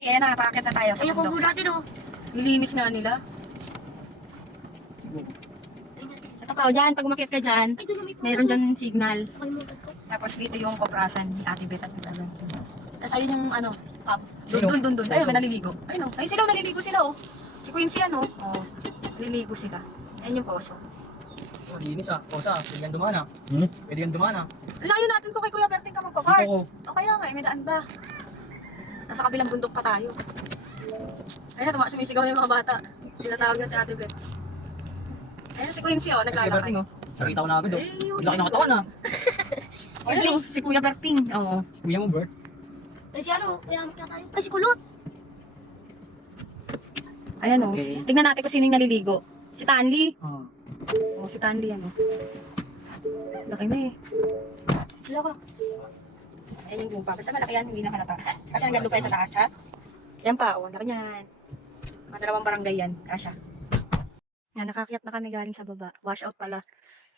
Kaya nakakakit na tayo sa Ayun, bundok. kubo natin oh. Nilinis nga nila. Ito pa, dyan, pag umakyat ka dyan, Ay, doon na may meron dyan signal. Nakalimutan ko. Tapos dito yung koprasan ni Ate Beth at Ate Beth. Tapos ayun yung ano, pub. Sino? Doon. Ayun, may naliligo. Ayun oh. Ayun sila, naliligo sila oh. Si Quincy ano. Oh, naliligo sila. Ayun yung poso. Oh, linis ah. Kosa, pwede yan dumana. Pwede yan dumana. Layo natin ko kay Kuya Berting ka magpa-park. Dito ko. O kaya nga, may daan ba? Nasa kabilang bundok pa tayo. Ayun na, sumisigaw na yung mga bata. Tinatawag na si Ate Beth. Ayun si Quincy oh, Kasi naglalakad. Berting oh. Nakita ko na agad oh. Eh, yun. Laki ng katawan ah. Ayun oh, si Kuya Berting. Oo. Kuya mo Bert. Ay, si ano? Kaya makita tayo. Ay, si Kulot. Ayan oh. Okay. Tingnan natin kung sino yung naliligo. Si Stanley. Ah. Oh, si Stanley ano. Laki na eh. Laki. Ayan yung lupa. Basta malaki yan, hindi na halata. Kasi hanggang doon pa yan sa taas ha. Yan pa, oh, laki niyan. Mga dalawang barangay yan, kasya. Yan, nakakiyat na kami galing sa baba. Wash out pala.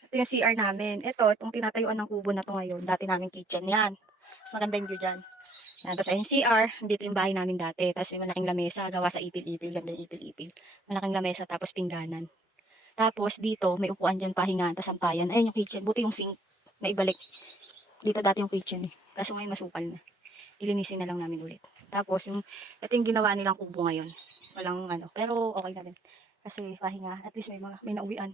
Ito yung CR namin. Ito, itong tinatayuan ng kubo na to ngayon. Dati namin kitchen yan. Mas maganda yung view dyan. Yan, tapos ayun yung CR. Dito yung bahay namin dati. Tapos may malaking lamesa. Gawa sa ipil-ipil. Ganda yung ipil-ipil. Malaking lamesa tapos pingganan. Tapos dito, may upuan dyan, pahingaan, tapos sampayan. Ayun yung kitchen. Buti yung sink na ibalik. Dito dati yung kitchen eh. Kaso ngayon masupal na. Ilinisin na lang namin ulit. Tapos ito yung ginawa nilang kubo ngayon. Walang ano. Pero okay na din. Kasi pahinga. At least may nauwian.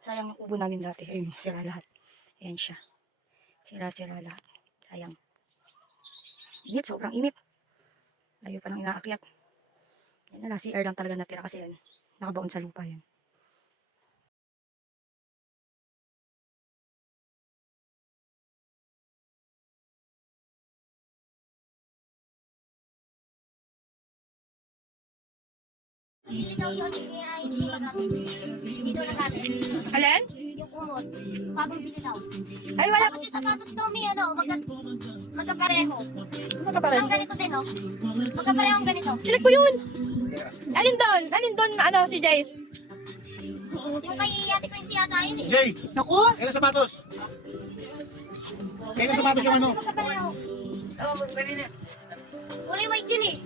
Sayang yung kubo namin dati. Ayun, sira lahat. Ayan siya. Sira-sira lahat. Sayang. Init, sobrang init. Layo pa nang inaakyat. Yan na, CR lang talaga natira kasi yan. Nakabaon sa lupa yan. Hindi daw yun. Hindi pa natin. Dito na natin. Alin? Yung kumot. Bagong bili daw. Ay, wala Tapos yung sapatos daw may ano, magkapareho. Ang ganito din oh. Magkapareho ang ganito. Chinek ko yun! Alin doon? Alin doon, ano, si Jay? Yung kay Ate Quincy yata yun eh. Jay, Naku! kailan sapatos? Kailan sapatos yung ano? Magkapareho. Kulay white yun eh.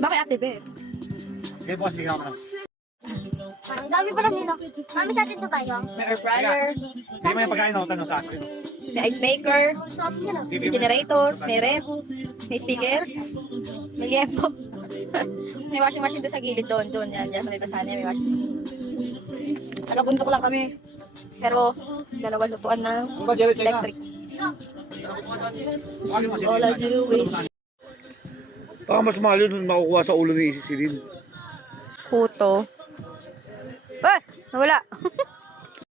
Bakit Ate Beth? Okay, boss, sige ako na. Parang dami pa lang nila. Mami sa atin to tayo. May air fryer, Hindi mo yung pagkain ako tanong sa akin. may ice maker, So, yun oh. may generator, may ref, may speaker, may liempo. May washing machine doon sa gilid doon. Yan, dyan sa may basana may washing machine. Nagabundok lang kami. Pero, dalawang lutuan na Kung ba, Jerry, check na. electric. Ano mo, All I do is Baka mas mahal yun makukuha sa ulo ni Celine. puto. Ah! Nawala.